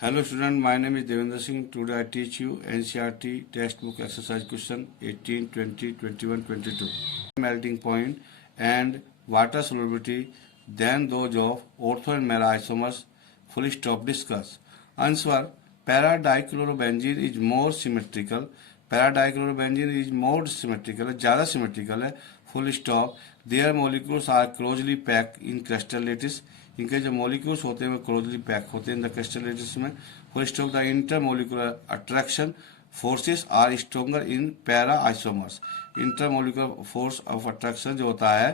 Hello student, my name is Devendra Singh. Today I teach you NCERT textbook exercise question 18, 20, 21, 22. Melting point and water solubility than those of ortho and mera isomers. Full stop, discuss. Answer: para-dichlorobenzene is more symmetrical. Para-dichlorobenzene is more symmetrical, ज़्यादा symmetrical है. Full stop. Their molecules are closely packed in crystal lattice. इनके जो molecules होते हैं वो closely packed होते हैं in the crystal lattice में. Full stop. The intermolecular attraction forces are stronger in para isomers. Intermolecular force of attraction जो होता है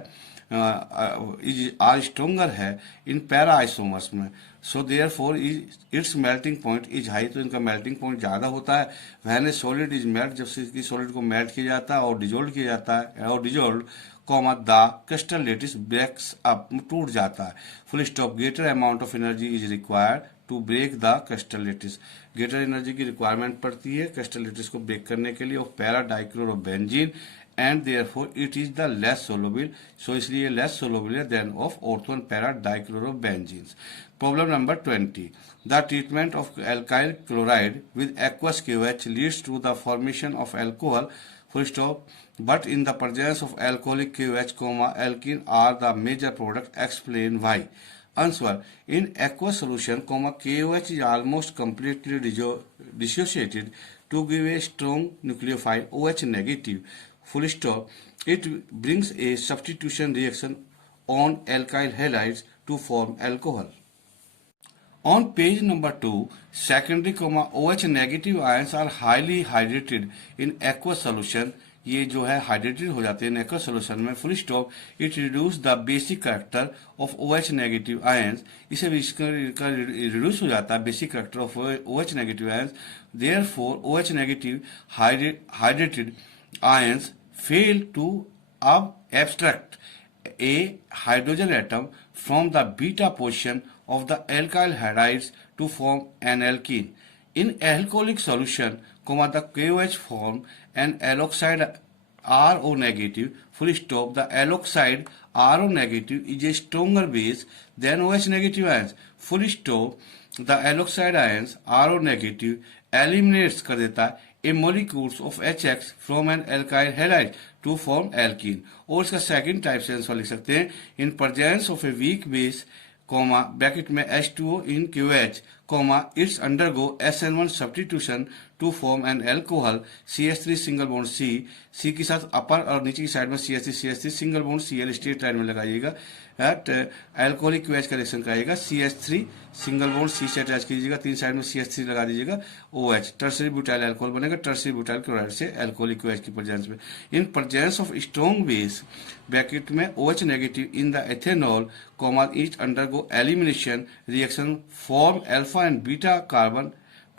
आर स्ट्रोंगर है इन पैरा आइसोमर्स में. So therefore is its melting point is high. तो इनका melting point ज़्यादा होता है. When a solid is melt, जब से सॉलिड को मेल्ट किया जाता है और डिजोल्व किया जाता है और dissolve comma the crystal lattice breaks up, टूट जाता है. Full stop. Greater amount of energy is required to break the crystal lattice. Greater energy की रिक्वायरमेंट पड़ती है क्रिस्टल लेटिस को ब्रेक करने के लिए of para dichlorobenzene and therefore it is the less soluble. So इसलिए लेस सोलोबिल है then of ortho and para dichlorobenzenes. Problem number 20. The treatment of alkyl chloride with aqueous KOH leads to the formation of alcohol. Full stop. But in the presence of alcoholic KOH, alkene are the major product. Explain why. Answer: in aqueous solution, KOH is almost completely dissociated to give a strong nucleophile OH negative. Full stop. It brings a substitution reaction on alkyl halides to form alcohol. On page number 2, secondary OH negative ions are highly hydrated in aqueous solution. ये जो है hydrated हो जाते हैं aqueous solution में. Full stop. It reduce the basic character of OH negative ions. इसे reduce हो जाता है basic character of OH negative ions. Therefore OH negative hydrated ions fail to abstract a hydrogen atom from the beta position of the alkyl halides to form an alkene. In alcoholic solution, the KOH form an alkoxide RO negative. Full stop. The alkoxide RO negative is a stronger base than OH negative ions. Full stop. The alkoxide ions RO negative eliminates कर देता है a molecules of HX from an alkyl halide to form alkene. और इसका second type से answer लिख सकते हैं. in presence of a weak base, bracket में H2O in QH, it's undergo SN1 substitution to form an alcohol. CH3 single bond C के साथ अपर और नीचे की साइड में CH3 single bond Cl straight line में लगाइएगा. एल्कोहलिक QH का रिएक्शन कराइएगा. CH3 सिंगल बॉन्ड C से अटैच कीजिएगा. तीन साइड में CH3 लगा दीजिएगा. OH टर्सरी ब्यूटाइल अल्कोहल बनेगा. टर्सरी ब्यूटाइल क्लोराइड से एल्कोहलिक QH की प्रेजेंस में. In presence of strong base bracket में OH negative in the ethanol it undergo elimination reaction form alpha and beta carbon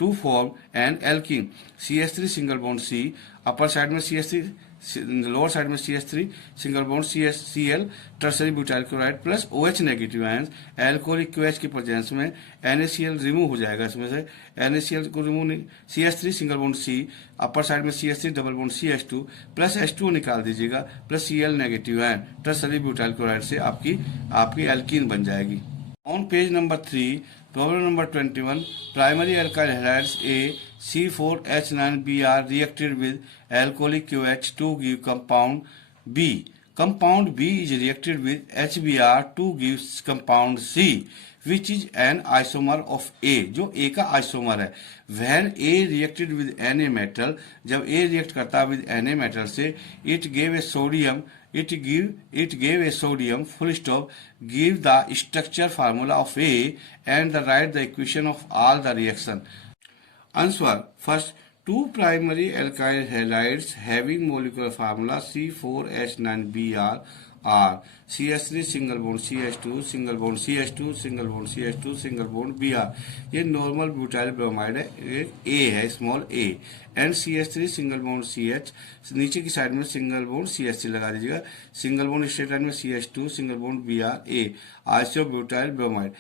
to form an alkene. CH3 single bond C, upper side में CH3, lower side में CH3 single bond Cl tertiary butyl chloride plus OH negative ions. alcoholic QH की presence में NaCl remove हो जाएगा. इसमें से NaCl को remove नहीं. CH3 single bond C, upper side में CH3 double bond CH2 plus H2O निकाल दीजिएगा plus Cl negative ion tertiary butyl chloride से आपकी एल्कीन बन जाएगी. On page number 3, problem number 21, primary alkyl halides A C4H9Br reacted with alcoholic QH to give compound B. Compound B is reacted with HBr to give compound C, which is an isomer of A, जो A का isomer है. When A reacted with Na metal, जब A react करता है with Na metal से, it gave a sodium. It gave a sodium. Full stop. Give the structure formula of A and write the equation of all the reaction. Answer. First, two primary alkyl halides having molecular formula C4H9Br are CH3 single bond CH2 single bond CH2 single bond CH2 single bond Br. ये normal butyl bromide है. A है small a and CH3 single bond CH. नीचे की side में single bond CH3 लगा दीजिएगा. Single bond straight line में CH2 single bond Br A isobutyl bromide.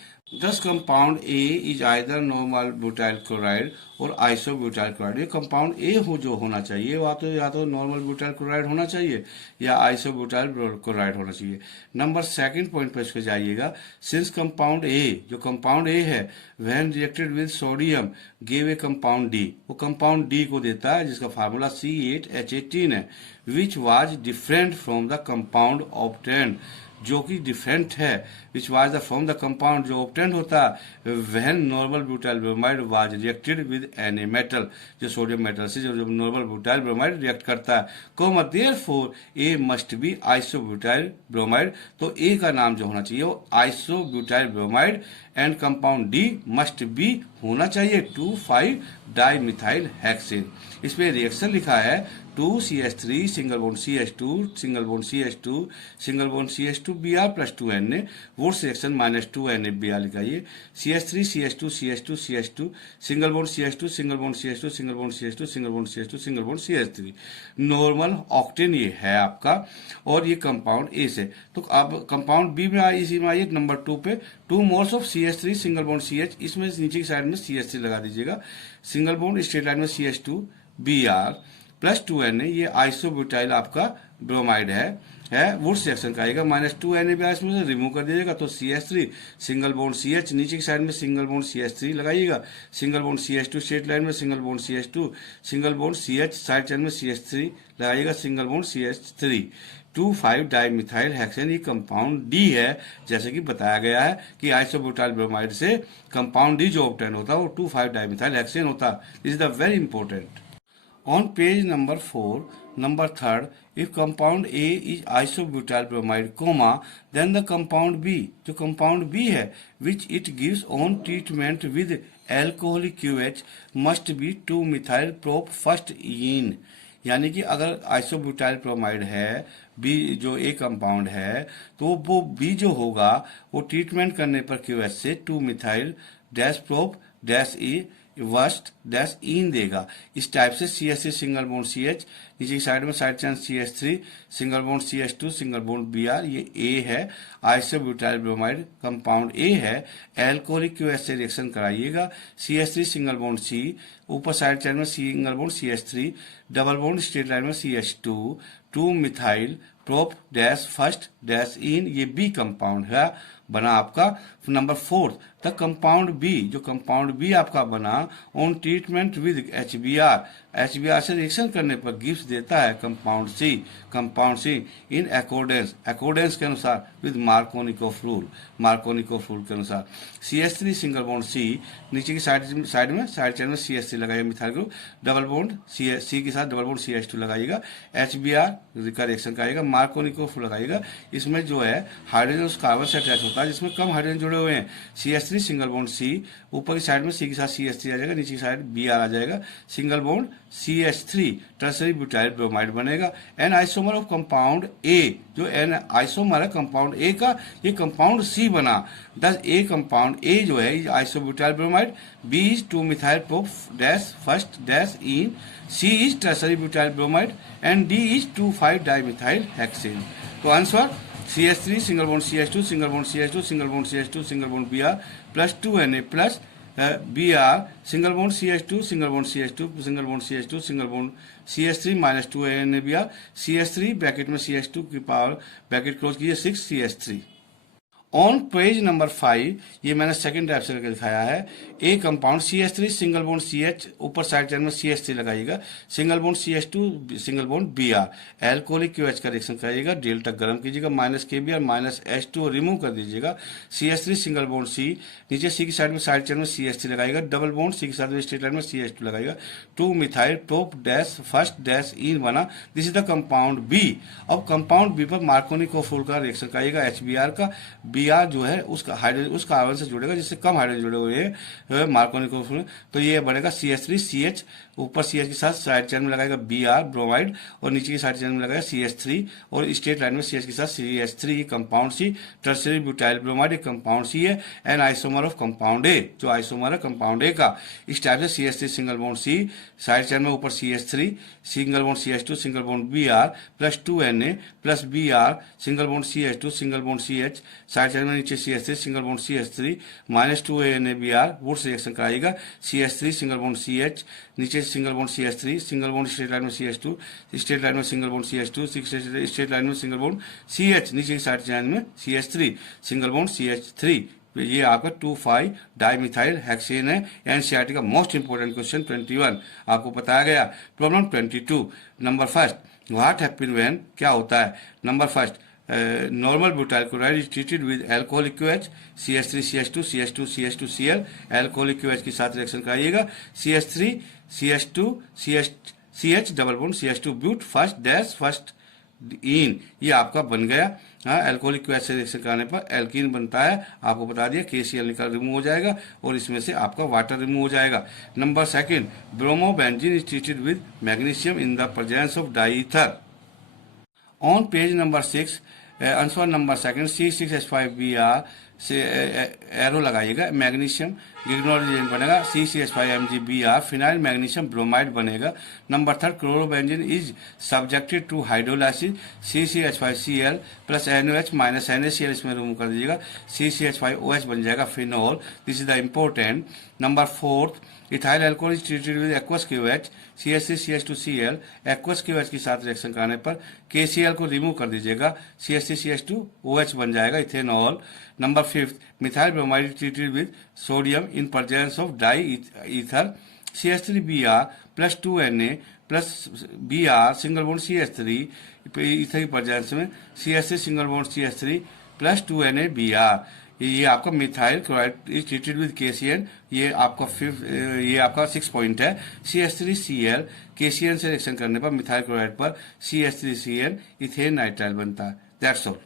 This compound A is either normal butyl chloride और isobutyl chloride. ये compound A हो जो होना चाहिए या तो नॉर्मल ब्यूटाइल क्लोराइड होना चाहिए या आइसो ब्यूटाइल क्लोराइड ब्रोमाइड होना चाहिए। नंबर सेकंड पॉइंट पर इसको जाइएगा, सिंस कंपाउंड ए, जो कंपाउंड ए है, when reacted with sodium give a compound D, वो कंपाउंड डी को देता है जिसका फार्मूला C8H18 है, which was different from the compound obtained, जो कि डिफरेंट है, which was the from the compound जो ऑब्टेन्ड होता है when normal butyl bromide was reacted with any metal, जो सोडियम मेटल से जो नॉर्मल ब्यूटाइल ब्रोमाइड रिएक्ट करता है, comma therefore A must be isobutyl bromide, तो ए का नाम जो होना चाहिए वो isobutyl bromide, and compound D must be होना चाहिए 2,5 डाइमिथाइल हेक्सेन। इसमें रिएक्शन लिखा है 2CH3 single bond CH2 single bond CH2 single bond CH2 Br plus 2Na, vote reaction -2Na Br लिखाइए, CH3 CH2 CH2 CH2 single bond CH2 single bond CH2 single bond CH2 single bond CH2 single bond CH3, normal octane ये है आपका, और ये compound A से। तो अब compound B में इसी में आइए नंबर 2 पे, 2 moles of CH3 single bond CH, इसमें नीचे की साइड में CH3 लगा दीजिएगा, सिंगल बॉन्ड स्ट्रेट लाइन में CH2 Br प्लस 2Na, ये आइसोब्यूटाइल आपका ब्रोमाइड है वुड रिएक्शन का आएगा, -2Na भी इसमें से रिमूव कर दीजिएगा, तो CH3 सिंगल बॉन्ड CH, नीचे की साइड में सिंगल बॉन्ड CH3 लगाइएगा, single bond CH2 straight line में single bond CH2 single bond CH, side chain में CH3 लगाइएगा, single bond CH3, 2,5 dimethyl hexane, ये कंपाउंड डी है, जैसे कि बताया गया है कि आइसोब्यूटाइल ब्रोमाइड से कंपाउंड डी जो ऑब्टेन होता है वो 2,5 डाइमिथाइल हेक्सेन होता है। This is the very important. On page number 4, number 3rd, if compound A is isobutyl bromide, comma, then the compound B, जो compound B है, which it gives on treatment with alcoholic QH, must be 2-methyl prop first ene, यानी कि अगर isobutyl bromide है B जो ए compound है, तो वो बी जो होगा वो ट्रीटमेंट करने पर QH से 2-methyl dash prop dash E worst dash in देगा। इस टाइप से CH3 सिंगल बॉन्ड CH, नीचे की साइड में side chain CH3 single bond CH2 single bond Br, ये A है, आइसोब्यूटाइल ब्रोमाइड कंपाउंड A है, एल्कोहलिक QH से रिएक्शन कराइएगा, CH3 सिंगल बॉन्ड C, ऊपर साइड चेन में single bond CH3 double bond straight line में CH2 2-methyl prop dash first dash ene, ये B compound है बना आपका। नंबर 4, द कंपाउंड बी, जो कंपाउंड बी आपका बना ऑन ट्रीटमेंट विद HBr से रिएक्शन करने पर गिव्स देता है कंपाउंड सी इन अकॉर्डेंस के अनुसार विद मार्कोनिकोफ रूल के अनुसार। CH3 सिंगल बॉन्ड C, नीचे की साइड में साइड चेन में CH3 लगाइए methyl group, double bond C के साथ डबल बॉन्ड CH2 लगाइएगा, HBr का रिएक्शन कराइएगा, मार्कोनिकोफ लगाइएगा, इसमें जो है हाइड्रोजन उस कार्बन से अटैच होता है जिसमें कम हाइड्रोजन जुड़े हुए हैं। CH3 सिंगल बॉन्ड C, ऊपर की साइड में C के साथ CH3 आ जाएगा, नीचे की साइड Br आ जाएगा, single bond CH3 tertiary butyl bromide बनेगा। An isomer of compound A, जो एन आइसोमर है कंपाउंड A का, ये कंपाउंड C बना, दस A कंपाउंड A जो है isobutyl bromide, B is 2-methyl prop dash first dash ene, C is tertiary butyl bromide, and D is 2,5 dimethyl hexane. तो answer CH3 single bond CH2 single bond CH2 single bond CH2 single bond Br plus 2Na plus Br single bond CH2 single bond CH2 single bond CH2 single bond CH3 -2Na Br, CH3 bracket में CH2 की power bracket close कीजिए 6 CH3। On page number 5, ये मैंने second type से करके दिखाया है, ए compound CH3 single bond CH, ऊपर साइड चेन में CH3 लगाइएगा, single bond CH2 single bond Br, alcoholic QH का रिएक्शन कराइएगा, डेल्टा गर्म कीजिएगा, -Kbr -H2 रिमूव कर दीजिएगा, CH3 सिंगल बॉन्ड C, नीचे C की साइड में साइड चेन में CH3 लगाइएगा, डबल बॉन्ड C के साथ में स्ट्रेट लाइन में CH2 लगाइएगा, 2-methyl prop dash first dash ene बना, this is the compound B। अब कंपाउंड B पर मार्कोनिकोफ रूल का रिएक्शन कराइएगा, HBr का, Br जो है उसका हाइड्रोजन उस कार्बन से जुड़ेगा जिससे कम हाइड्रोजन जुड़े हुए हैं मार्कोनिकोफ, तो ये बनेगा CH3 CH, ऊपर CH के साथ साइड चेन में लगाएगा Br ब्रोमाइड, और नीचे की साइड चेन में लगाएगा CH3, और स्ट्रेट लाइन में CH के साथ CH3, ये compound C tertiary butyl bromide, compound C है, an isomer of compound A, जो आइसोमर है कंपाउंड A का। इस टाइप से CH3 single bond C, side chain में ऊपर CH3 single bond CH2 single bond Br plus 2Na plus Br single bond CH2 single bond CH, side chain में नीचे CH3 single bond CH3 -2NaBr वुड से reaction कराएगा। CH3 single bond CH, नीचे single bond CH3 single bond straight line में CH2, straight line में single bond CH2, straight line में single bond CH, नीचे की साइड चैन में CH3 सिंगल बॉन्ड CH3। ये आपका 2,5 डाइमिथाइल हेक्सेन है। एनसीईआरटी का मोस्ट इंपोर्टेंट क्वेश्चन 21 आपको बताया गया। Problem 22 number first, what happen when, क्या होता है। Number first, normal butyl chloride is treated with alcohol QH, CH3 CH2 CH2 CH2 Cl, alcohol QH के साथ रिएक्शन कराइएगा। CH3 CH2 CH double bond CH2 but first dash first ene, ये आपका बन गया। हाँ, अल्कोहलिक QH से reaction कराने पर एल्कीन बनता है। आपको बता दिया KCl निकल रिमूव हो जाएगा और इसमें से आपका वाटर रिमूव हो जाएगा। Number second, bromobenzene is treated with magnesium in the presence of dry ether. On page number 6 answer number second C6H5Br से एरो लगाइएगा। मैग्नीशियम गिग्नोरिजेन बनेगा CCH5MgBr, फिनाइल मैग्नीशियम ब्रोमाइड बनेगा। Number third, chlorobenzene is subjected to hydrolysis CCH5Cl plus NOH minus NaCl, इसमें remove कर दीजिएगा। CCH5OH बन जाएगा phenol. This is the important. Number fourth, ethyl alcohol is treated with aqueous QH, CH3 CH2 Cl, aqueous QH के साथ reaction कराने पर KCl को रिमूव कर दीजिएगा। CH3 CH2 OH बन जाएगा ethanol. Number fifth, methyl bromide is treated with sodium in presence of dry ether CH3Br plus 2Na plus Br single bond CH3 ether की प्रेजेंस में CH3 single bond CH3 plus 2NaBr। ये आपका methyl chloride is treated with KCN, ये आपका 6 point है। CH3Cl KCN से reaction करने पर मिथाइल क्लोराइड पर CH3CN इथेन नाइट्राइल बनता है। That's all.